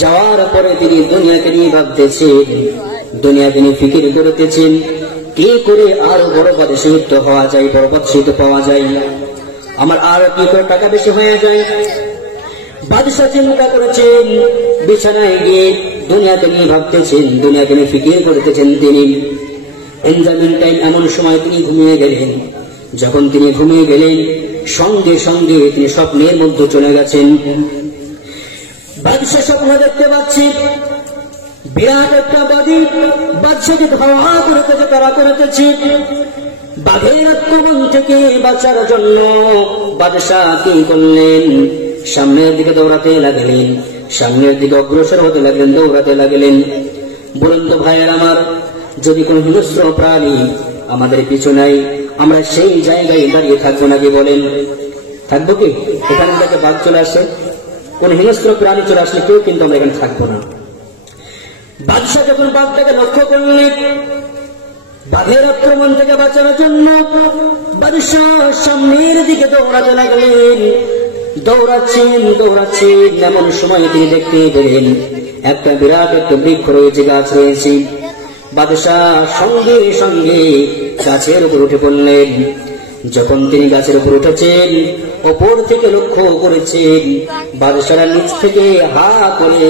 যাওয়ার পরে তিনি দুনিয়াকে নিয়ে ভাবতেছেন, দুনিয়াকে নিয়ে ফিকির করতেছেন, কি করে আরো বড় বাদশাহিত্য হওয়া যায়, বড় বাদশাহিত্য পাওয়া যায়, আমার আরো কি করে টাকা বেশি হয়ে যায়। বাদশাহ চিন্তা করেছেন, বিছানায় গিয়ে দুনিয়াকে নিয়ে ভাবতেছেন, দুনিয়াকে নিয়ে ফিকির করতেছেন তিনি। এনজামিন এমন সময় তিনি ঘুমিয়ে গেলেন। যখন তিনি ঘুমিয়ে গেলেন, সঙ্গে সঙ্গে তিনি স্বপ্নের মধ্যে চলে গেছেন। বাদশাহ স্বপ্ন দেখতে পাচ্ছি, বিরাট একটা বাদী বাদশাকে ধাওয়া করতেছে, তারা করতেছে। বাঘের আক্রমণ থেকে বাঁচার জন্য বাদশাহ কি করলেন, সামনের দিকে দৌড়াতে লাগলেন, সামনের দিকে অগ্রসর হতে লাগলেন, দৌড়াতে লাগলেন। বলুন তো ভাইয়ের আমার, যদি কোন হিংস্র প্রাণী আমাদের পিছু নাই, আমরা সেই জায়গায় দাঁড়িয়ে থাকবো নাকি বলেন? থাকবো কি? এখানে থেকে বাঘ চলে আসে, কোন হিংস্র প্রাণী চলে আসলে কেউ কিন্তু আমরা এখানে থাকবো না। বাদশাহ যখন বাঘটাকে লক্ষ্য করলেন, বাঘের আক্রমণ থেকে বাঁচানোর জন্য বাদশাহ সামনের দিকে দৌড়াতে লাগলেন। দৌড়াচ্ছেন দৌড়াচ্ছেন, এমন সময় তিনি দেখতে পেলেন একটা বিরাট একটা বৃক্ষ রয়েছে, গাছ রয়েছে। বাদশাহ সঙ্গে সঙ্গে গাছের উপর উঠে পড়লেন। যখন তিনি গাছের উপর উঠেছেন, ওপর থেকে লক্ষ্য করেছেন বাদশাহর নিচ থেকে হা করে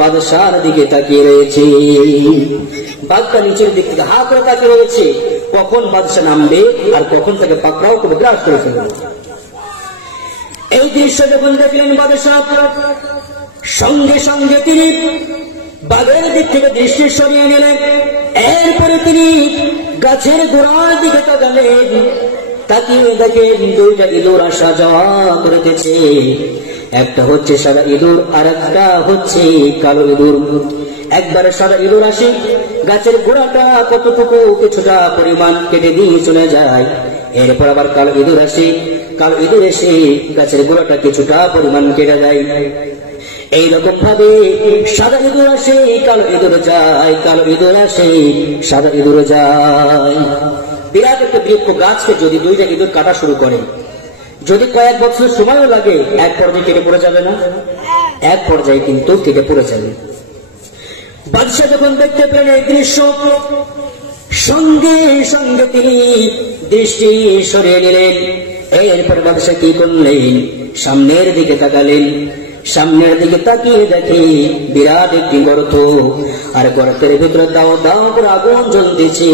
বাদশাহর দিকে তাকিয়ে রয়েছে। বাঘটা নিচের দিক থেকে হা করে তাকিয়ে রয়েছে, কখন বাদশাহ নামবে আর কখন তাকে পাকড়াও করে গ্রাস করে ফেলবে। এই দৃশ্য যখন দেখলেন বাদশাহ, সঙ্গে সঙ্গে তিনি বাঘের দিক থেকে দৃষ্টি সরিয়ে নিলেন। এরপরে তিনি গাছের গোড়ার দিকে তাকালেন, তাকিয়ে দেখেন দুইটা ইঁদুর আসা যাওয়া করতেছে। একটা হচ্ছে সাদা ইঁদুর আর একটা হচ্ছে কালো ইঁদুর। একবারে সাদা ইঁদুর আসে, গাছের গোড়াটা কতটুকু কিছুটা পরিমাণ কেটে দিয়ে চলে যায়। এরপর আবার কালো ইঁদুর আসে, কালো ইঁদুর এসে গাছের গোড়াটা কিছুটা পরিমাণ কেটে যায়। এইরকম ভাবে সাদা ইঁদুর আসে, কালো ইঁদুর যায়, কালো ইঁদুর আসে, সাদা ইঁদুর যায়। বিরাট একটা বৃক্ষ গাছকে যদি দুইটা ইঁদুর কাটা শুরু করে, যদি কয়েক বছর সময়ও লাগে, এক পর্যায়ে কেটে পড়ে যাবে না? এক পর্যায়ে কিন্তু কেটে পড়ে যাবে। বাদশাহ যখন দেখতে পেলেন এই দৃশ্য, সঙ্গে সঙ্গে তিনি দৃষ্টি সরিয়ে নিলেন। এরপর বাদশাহ কি করলেন, সামনের দিকে তাকালেন। সামনের দিকে তাকিয়ে দেখে বিরাট একটি গর্ত, আর গর্তের ভিতরে দাও দাও করে আগুন জ্বলতেছে,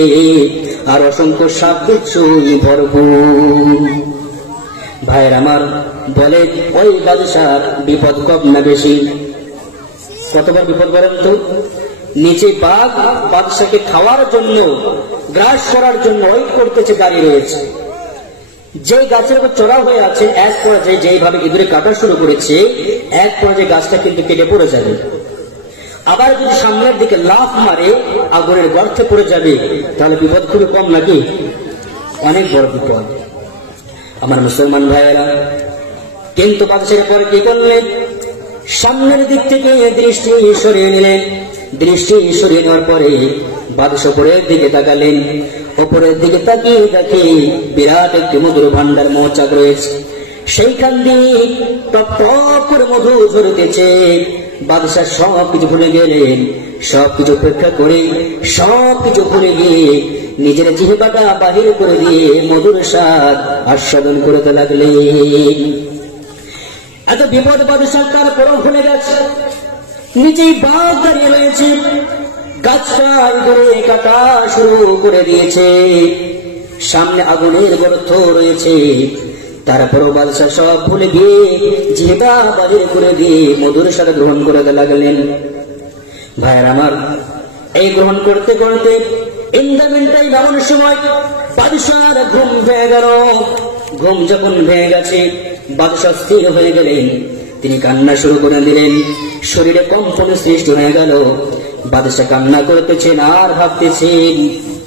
আর অসংখ্য সাপ বিচ্ছুই ভরপুর। ভাইয়ের আমার, বলে ওই বাদশার বিপদ কম না বেশি? কতবার বিপদ বলেন তো? নিচে বাঘ বাদশাকে খাওয়ার জন্য, গ্রাস করার জন্য ওয়েট করতেছে, দাঁড়িয়ে রয়েছে। যে গাছের উপর চড়া হয়ে আছে, এক পর্যায়ে যেভাবে ইঁদুরে কাটা শুরু করেছে, এক পর্যায়ে গাছটা কিন্তু কেটে পড়ে যাবে। আবার যদি সামনের দিকে লাফ মারে, আগুনের গর্তে পড়ে যাবে। তাহলে বিপদ খুবই কম নাকি? অনেক বড় বিপদ আমার মুসলমান ভাইয়েরা। কিন্তু বাদশার পরে কি করলেন, সামনের দিক থেকে দৃষ্টি সরিয়ে নিলেন। দৃষ্টি সরিয়ে নেওয়ার পরে বাদশা উপরের দিকে তাকালেন। উপরের দিকে তাকিয়ে দেখে বিরাট একটি মধুর ভান্ডার মৌচাক রয়েছে, সেইখান দিয়ে টপ টপ করে মধু ঝরতেছে। বাদশাহ সবকিছু ভুলে গেলেন, সবকিছু উপেক্ষা করে, সবকিছু ভুলে গিয়ে নিজের জিহ্বাটা বাহির করে দিয়ে মধুর স্বাদ আস্বাদন করতে লাগলেন। এত বিপদ বাদশাহ তারপরও ভুলে গেছে। নিচেই বাঘ দাঁড়িয়ে রয়েছে, গাছটা ইঁদুরে কাটা শুরু করে দিয়েছে, সামনে আগুনের গর্ত রয়েছে। তারপরও বাদশাহ সব ভুলে গিয়ে জিহ্বা বাহির করে দিয়ে মধুর স্বাদ গ্রহণ করতে লাগলেন। ভাইয়ের আমার, এই গ্রহণ করতে করতে ইন্দ্রমিনটাই এমন সময় বাদশার ঘুম ভেঙে গেল। ঘুম যখন ভেঙে গেছে, বাদশাহ স্থির হয়ে গেলেন। তিনি কান্না শুরু করে দিলেন, শরীরে কম্পন সৃষ্টি হয়ে গেল। বাদশাহ কান্না করতেছেন আর ভাবতেছেন,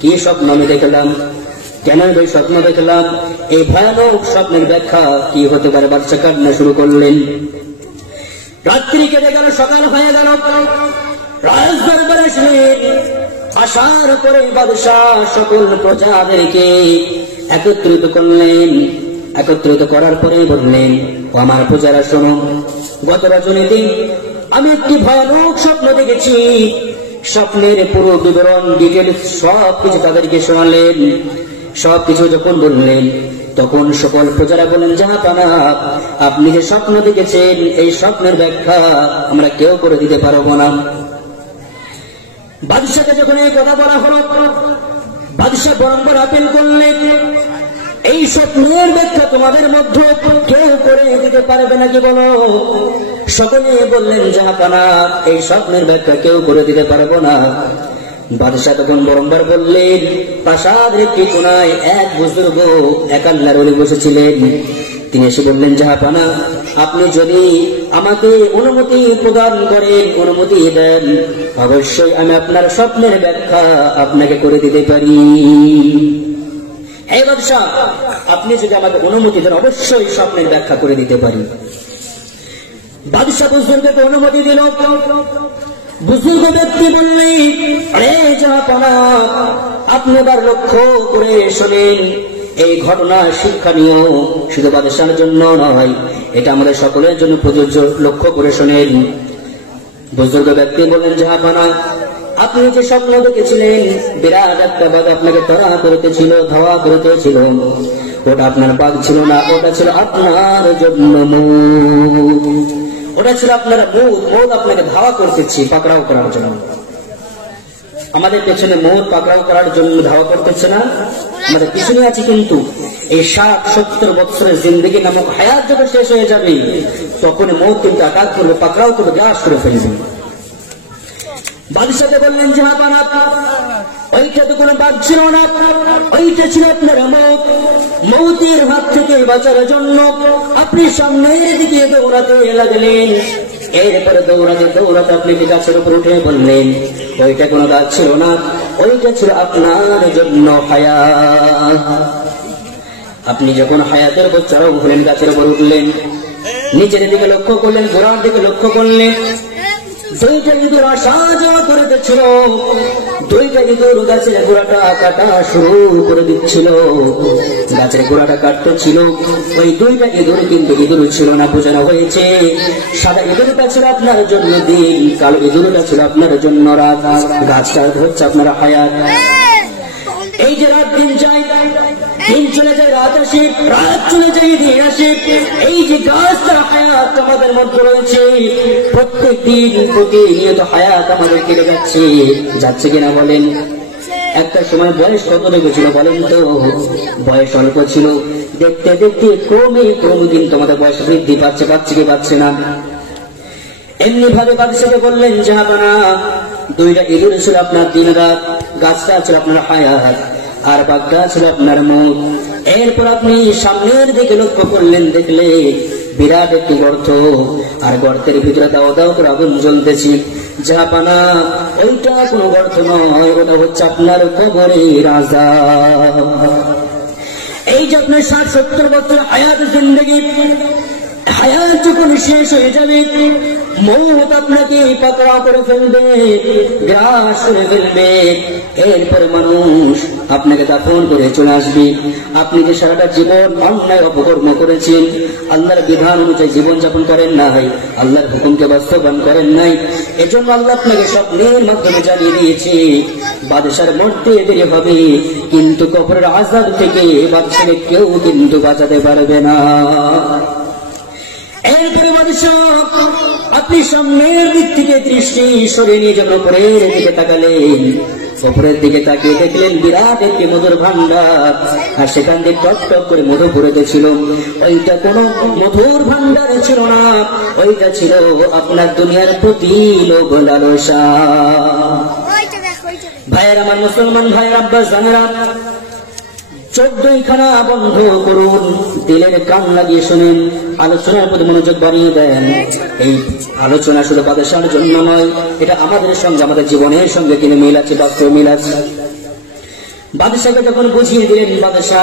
কি স্বপ্ন আমি দেখলাম, কেন ওই স্বপ্ন দেখলাম, এই ভয়ানক স্বপ্নের ব্যাখ্যা কি হতে পারে? বাদশাহ কান্না শুরু করলেন। রাত্রি কেটে গেল, সকাল হয়ে গেল। রাজদরবারে আসলেন। আসার পরে বাদশাহ সকল প্রজাদেরকে একত্রিত করলেন। একত্রিত করার পরে বললেন, ও আমার প্রজারা শোনো, গত রজনীতে আমি একটি ভয়ানক স্বপ্ন দেখেছি। স্বপ্নের পুরো বিবরণ ডিটেলস সবকিছু তাদেরকে শোনালেন। সবকিছু যখন বললেন তখন সকল প্রজারা বলেন, জাহাপানা আপনি যে স্বপ্ন দেখেছেন এই স্বপ্নের ব্যাখ্যা আমরা কেউ করে দিতে পারবো না। বাদশাকে যখন এই কথা বলা হলো, বাদশা বারংবার আপিল করলেন, এই স্বপ্নের ব্যাখ্যা তোমাদের মধ্যে কেউ করে দিতে পারবে নাকি বলো? সকলে বললেন, জাহাপানা এই স্বপ্নের ব্যাখ্যা কেউ করে দিতে পারবো না। বাদশা তখন বারংবার বললেন, প্রাসাদের একটি কোনায় এক বুজুর্গ একান্নার ওলি বসেছিলেন। তিনি এসে বললেন, জাহাপানা আপনি যদি আমাকে অনুমতি প্রদান করেন, অনুমতি দেন, অবশ্যই আমি আপনার স্বপ্নের ব্যাখ্যা আপনাকে করে দিতে পারি। হে বাদশা, আপনি যদি আমাকে অনুমতি দেন অবশ্যই স্বপ্নের ব্যাখ্যা করে দিতে পারি। বাদশা বুজুর্গকে অনুমতি দিল। বুজুর্গ ব্যক্তি বললেন, আরে জাহাপানা আপনি এবার লক্ষ্য করে শোনেন, এই ঘটনা শিক্ষণীয়, শুধু বাদশার জন্য নয়, এটা আমাদের সকলের জন্য প্রযোজ্য, লক্ষ্য করে শোনেন। বুজুর্গ ব্যক্তি বললেন, জাহাপানা আপনি যে স্বপ্ন দেখেছিলেন বিরাট একটা বাঘ আপনাকে তাড়া করতেছিল, ধাওয়া করতেছিল, ওটা আপনার বাঘ ছিল না, ওটা ছিল আপনার জন্য মৌত। ওটা ছিল আপনার মৌত আপনাকে ধাওয়া করতেছি পাকড়াও করার জন্য। আমাদের পেছনে মৌত পাকড়াও করার জন্য ধাওয়া করতেছে না, আমাদের পিছনে আছে। কিন্তু এই 60-70 বছরের জিন্দগি নামক হায়াত যখন শেষ হয়ে যাবে তখন মৌত কিন্তু আঘাত করবে, পাকড়াও করবে, গ্রাস করে ফেলবে। বাদশাকে বললেন, জাহাপানা ওইটা তো কোনো বাঘ ছিল না, ওইটা ছিল আপনার মৌত। মৌতের হাত থেকে বাঁচার জন্য আপনি সামনের দিকে দৌড়াতে লাগলেন। এরপরে দৌড়াতে দৌড়াতে আপনি গাছের উপর উঠে বললেন, ওইটা কোনো গাছ ছিল না, ওইটা ছিল আপনার জন্য হায়াত। আপনি যখন হায়াতের উপর চড়াও হলেন, গাছের উপর উঠলেন, নিচের দিকে লক্ষ্য করলেন, গোড়ার দিকে লক্ষ্য করলেন, দুইটা ইঁদুর আসা যাওয়া করতেছিল। দুইটা ইঁদুর গাছের গোড়াটা কাটা শুরু করে দিচ্ছিল, গাছের গোড়াটা কাটতেছিল। ওই দুইটা ইঁদুর কিন্তু ইঁদুর ছিল না, বোঝানো হয়েছে সাদা ইঁদুরটা ছিল আপনার জন্য দিন, কালো ইঁদুরটা ছিল আপনার জন্য রাত। গাছটা হচ্ছে আপনার হায়াত। এই যে রাত দিন যায়, দিন চলে যায়, রাত আসে, রাত চলে যায়, দিন আসে, এই যে গাছটা হায়াত আমাদের মধ্যে রয়েছে, প্রত্যেক দিন প্রতিনিয়ত হায়াত আমাদের কেটে যাচ্ছে, যাচ্ছে কিনা বলেন? একটা সময় বয়স কত লেগেছিল বলেন তো? বয়স অল্প ছিল, দেখতে দেখতে ক্রমে দিন তোমাদের বয়স বৃদ্ধি পাচ্ছে, পাচ্ছে কি পাচ্ছে না? এমনি ভাবে বাদশাকে বললেন, জাহাপানা দুইটা ইঁদুর ছিল আপনার দিন রাত, গাছটা ছিল আপনার হায়াত, আর বাঘটা ছিল আপনার মৌত। এরপর আপনি সামনের দিকে লক্ষ্য করলেন, দেখলে বিরাট একটি গর্ত, আর গর্তের ভিতরে দাও দাও করে আগুন জ্বলতেছি। জাহাপানা ওইটা কোনো গর্ত নয়, ওটা হচ্ছে আপনার কবরের আযাব। এই যে আপনার 60-70 বছর হায়াত জিন্দেগি, হায়াত যখন শেষ হয়ে যাবে, মৌত আপনাকে পাকড়াও করে ফেলবে, গ্রাস করে ফেলবে। এরপরে মানুষ আপনাকে দাফন করে চলে আসবে। আপনি যে সারাটা জীবন অন্যায় অপকর্ম করেছেন, আল্লাহর বিধান অনুযায়ী জীবন যাপন করেন নাই, আল্লাহর হুকুমকে বাস্তবায়ন করেন নাই, এজন্য আল্লাহ আপনাকে স্বপ্নের মাধ্যমে জানিয়ে দিয়েছে বাদশার মরতে দেরি হবে, কিন্তু কবরের আযাব থেকে বাদশাকে কেউ কিন্তু বাঁচাতে পারবে না। এরপরে বাদশা আপনি সামনের দিক থেকে দৃষ্টি সরিয়ে নিয়ে যখন উপরের দিকে তাকালেন, উপরের দিকে তাকিয়ে দেখলেন বিরাট একটি মধুর ভান্ডার, আর সেখান থেকে টপ টপ করে মধু পড়েছিল। ওইটা কোনো মধুর ভান্ডার ছিল না, ওইটা ছিল আপনার দুনিয়ার প্রতি লোভ লালসা। ভাইয়ের আমার, মুসলমান ভাইয়ের আব্বাস জানেরা, 14 খানা বন্ধ করুন, দিলের কান লাগিয়ে শুনেন, আলোচনার প্রতি মনোযোগ বাড়িয়ে দেন। এই আলোচনা শুধু বাদশার জন্য নয়, এটা আমাদের সঙ্গে, আমাদের জীবনের সঙ্গে কিন্তু মিল আছে, বাস্তব মিল আছে। বাদশাকে যখন বুঝিয়ে দিলেন, বাদশা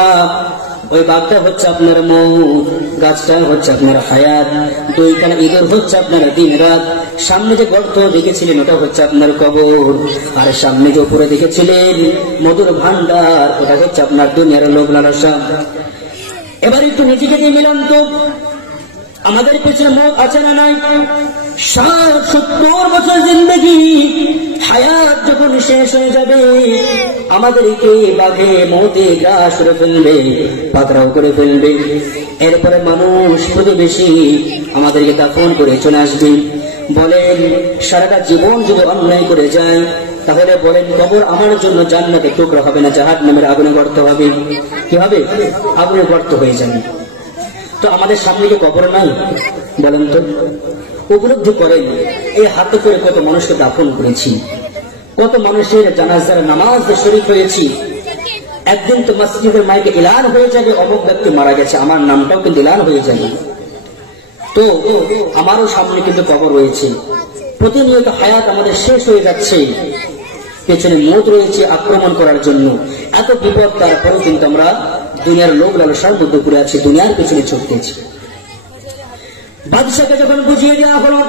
ওই বাঘটা হচ্ছে আপনার মৌত, গাছটা হচ্ছে আপনার হায়াত, 2 খানা ইঁদুর হচ্ছে আপনার দিন রাত, সামনে যে গর্ত দেখেছিলেন ওটা হচ্ছে আপনার কবর, আর সামনে যে উপরে দেখেছিলেন মধুর ভান্ডার, ওটা হচ্ছে আপনার দুনিয়ার লোভ লালসা। এবার একটু নিজেকে দিয়ে মিলান তো, আমাদের পেছনে মৌত আছে না নাই? 60-70 বছর জিন্দগি হায়াত যখন শেষ হয়ে যাবে, আমাদেরকে বাঘে মৌতে গ্রাস করে ফেলবে, পাকড়াও করে ফেলবে। এরপরে মানুষ প্রতিবেশী আমাদেরকে দাফন করে চলে আসবে। বলেন সারাটা জীবন যদি অন্যায় করে যায়, তাহলে বলেন কবর আমার জন্য জান্নাতের টুকরা হবে না, জাহান্নামের আগুনে গর্ত হবে। কি হবে? আগুনে গর্ত হয়ে যাবে। তো আমাদের সামনে কি কবর নাই? বলেন তো, উপলব্ধি করেন এই হাতে করে কত মানুষকে দাফন করেছি, কত মানুষের জানাজার নামাজ শরীক হয়েছি। একদিন তো মসজিদের মাইকে এলান হয়ে যাবে অমুক ব্যক্তি মারা গেছে, আমার নামটাও কিন্তু এলান হয়ে যাবে। তো আমারও সামনে কিন্তু কবর রয়েছে। প্রতিনিয়ত হায়াত আমাদের শেষ হয়ে যাচ্ছে, পেছনে মত রয়েছে আক্রমণ করার জন্য। এত বিপদ, তারপরে কিন্তু আমরা দুনিয়ার লোক লালসার মধ্যে পড়ে আছি, দুনিয়ার পেছনে ছুটতেছি। বাদশাকে যখন বুঝিয়ে দেওয়া হলো,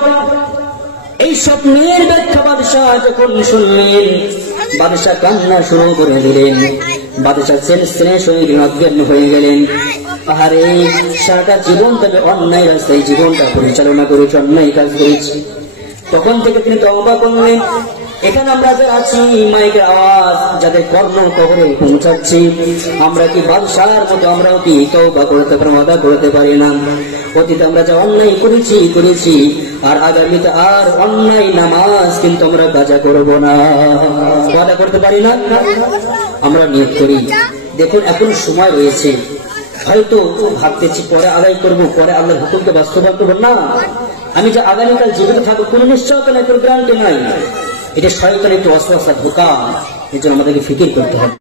এই স্বপ্নের ব্যাখ্যা বাদশাহ যখন শুনলেন, বাদশাহ কান্না শুরু করে দিলেন। বাদশাহ শেষ হয়ে গেলেন, অজ্ঞান হয়ে গেলেন। আহারে, সারাটা জীবন তবে অন্যায় রাস্তায় জীবনটা পরিচালনা করেছি, অন্যায় কাজ করেছি। তখন থেকে তিনি তওবা করলেন। এখানে আমরা যারা আছি, মাইকের আওয়াজ যাদের কর্ণ কবরে পৌঁছাচ্ছি, আমরা কি বাদশার মতো আমরাও কি তওবা করতে পারি, ওয়াদা করতে পারি না? অতীতে আমরা যা অন্যায় করেছি, আর আগামীতে আর অন্যায় নামাজ কিন্তু আমরা কাজা করব না, ওয়াদা করতে পারি না? আমরা নিয়ত করি। দেখুন এখন সময় রয়েছে, হয়তো ভাবতেছি পরে আদায় করব, পরে আল্লাহর হুকুমকে বাস্তবায়ন করবো না। আমি যে আগামীকাল জীবিত থাকবো কোনো নিশ্চয়তা নাই, কোনো গ্যারান্টি নাই। এটা শয়তানের একটু অস্ত্র ধোঁকা, এর জন্য আমাদেরকে ফিকির করতে হবে।